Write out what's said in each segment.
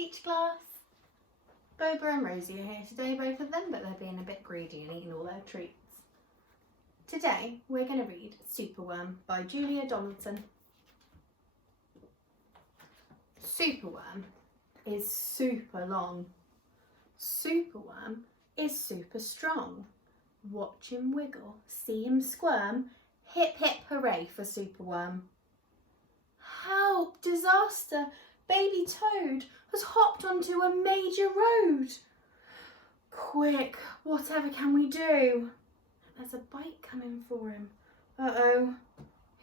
speech class. Boba and Rosie are here today, both of them, but they're being a bit greedy and eating all their treats. Today we're going to read Superworm by Julia Donaldson. Superworm is super long. Superworm is super strong. Watch him wiggle, see him squirm. Hip hip hooray for Superworm. Help! Disaster! Baby Toad has hopped onto a major road. Quick, whatever can we do? There's a bike coming for him. Uh-oh.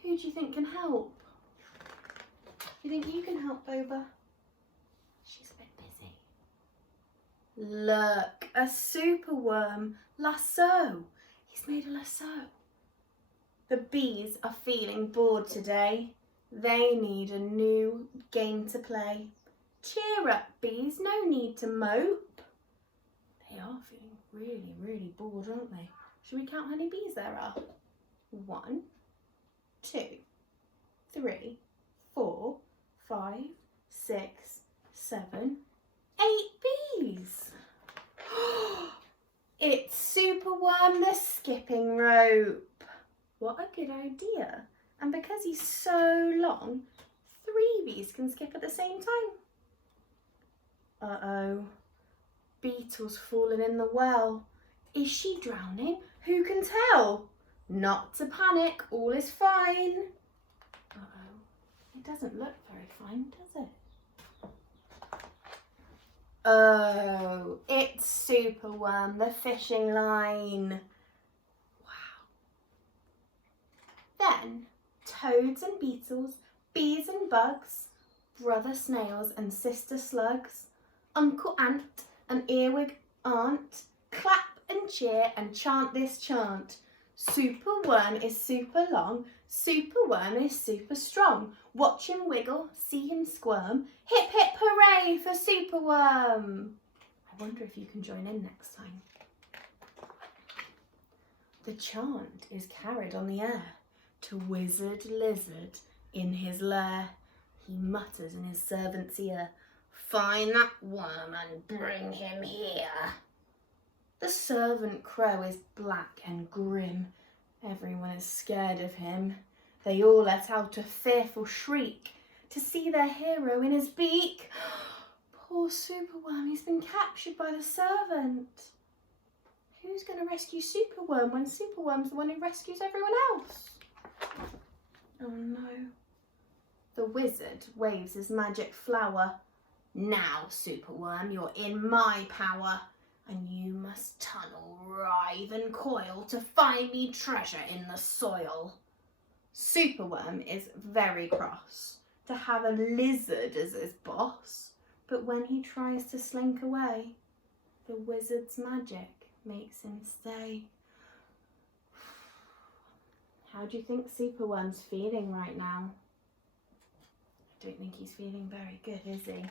Who do you think can help? Do you think you can help, Boba? She's a bit busy. Look, a Superworm lasso. He's made a lasso. The bees are feeling bored today. They need a new game to play. Cheer up, bees, no need to mope. They are feeling really bored, aren't they? Should we count how many bees there are? 1, 2, 3, 4, 5, 6, 7, 8 bees. It's Superworm the skipping rope. What a good idea. And because he's so long, 3 bees can skip at the same time. Uh-oh. Beetle's fallen in the well. Is she drowning? Who can tell? Not to panic, all is fine. Uh-oh. It doesn't look very fine, does it? Oh, it's Superworm, the fishing line. Wow. Then, toads and beetles, bees and bugs, brother snails and sister slugs, Uncle Ant and earwig aunt, clap and cheer and chant this chant. Superworm is super long, Superworm is super strong. Watch him wiggle, see him squirm. Hip hip hooray for Superworm. I wonder if you can join in next time. The chant is carried on the air to Wizard Lizard in his lair. He mutters in his servant's ear, "Find that worm and bring him here." The servant crow is black and grim. Everyone is scared of him. They all let out a fearful shriek to see their hero in his beak. Poor Superworm, he's been captured by the servant. Who's going to rescue Superworm when Superworm's the one who rescues everyone else? Oh no. The wizard waves his magic flower. "Now, Superworm, you're in my power, and you must tunnel, writhe and coil to find me treasure in the soil." Superworm is very cross to have a lizard as his boss, but when he tries to slink away, the wizard's magic makes him stay. How do you think Superworm's feeling right now? I don't think he's feeling very good, is he?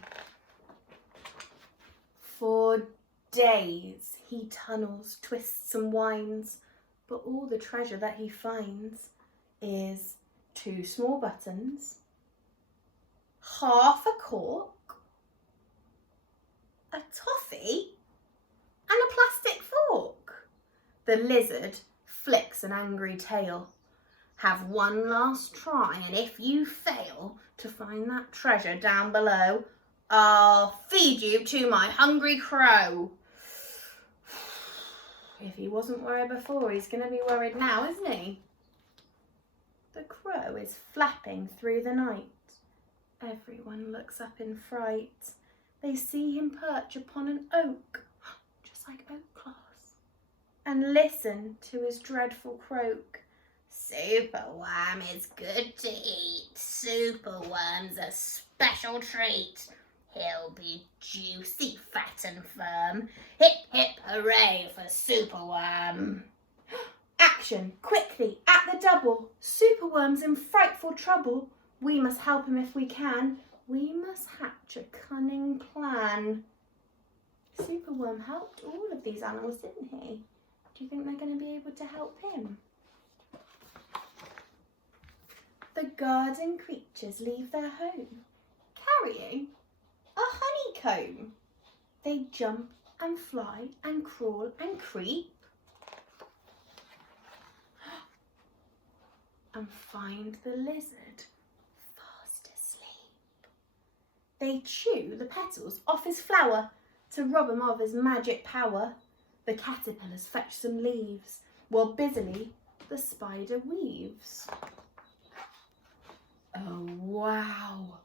For days he tunnels, twists and winds, but all the treasure that he finds is 2 small buttons, half a cork, a toffee, and a plastic fork. The lizard flicks an angry tail. "Have one last try, and if you fail to find that treasure down below, I'll feed you to my hungry crow." If he wasn't worried before, he's going to be worried now, isn't he? The crow is flapping through the night. Everyone looks up in fright. They see him perch upon an oak, just like oak class, and listen to his dreadful croak. "Superworm is good to eat. Superworm's a special treat. He'll be juicy, fat and firm. Hip hip hooray for Superworm." Action, quickly, at the double. Superworm's in frightful trouble. We must help him if we can. We must hatch a cunning plan. Superworm helped all of these animals, didn't he? Do you think they're going to be able to help him? The garden creatures leave their home, carrying a honey honeycomb. They jump and fly and crawl and creep and find the lizard fast asleep. They chew the petals off his flower to rob him of his magic power. The caterpillars fetch some leaves while busily the spider weaves. Oh wow!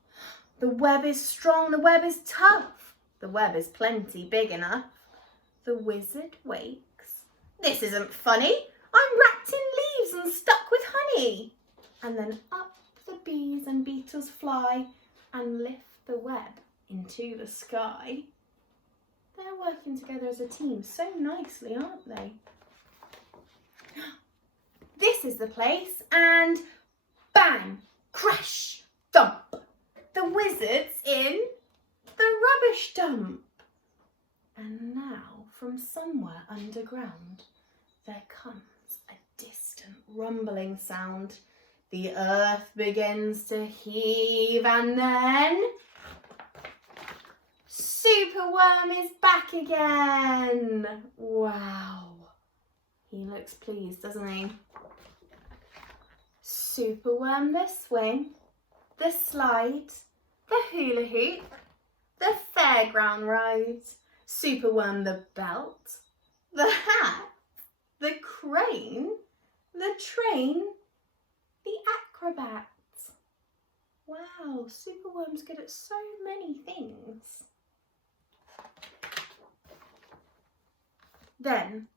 The web is strong, the web is tough, the web is plenty big enough. The wizard wakes. This isn't funny, I'm wrapped in leaves and stuck with honey. And then up the bees and beetles fly and lift the web into the sky. They're working together as a team so nicely, aren't they? This is the place, and bang, crash, thump. The wizard's in the rubbish dump. And now, from somewhere underground, there comes a distant rumbling sound. The earth begins to heave, and then Superworm is back again. Wow. He looks pleased, doesn't he? Superworm the swing, the slide, the hula hoop, the fairground ride. Superworm the belt, the hat, the crane, the train, the acrobat. Wow, Superworm's good at so many things. Then,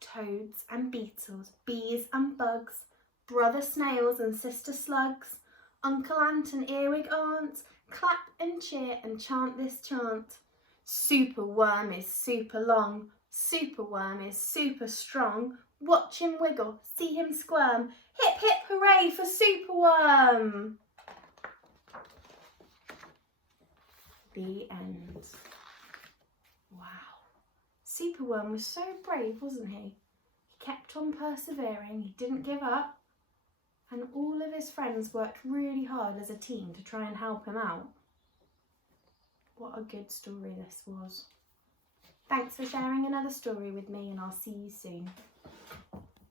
toads and beetles, bees and bugs, brother snails and sister slugs, uncle ant and earwig aunt, clap and cheer and chant this chant. Superworm is super long, Superworm is super strong. Watch him wiggle, see him squirm. Hip hip hooray for Superworm! The end. Wow. Superworm was so brave, wasn't he? He kept on persevering, he didn't give up, and all of his friends worked really hard as a team to try and help him out. What a good story this was. Thanks for sharing another story with me, and I'll see you soon.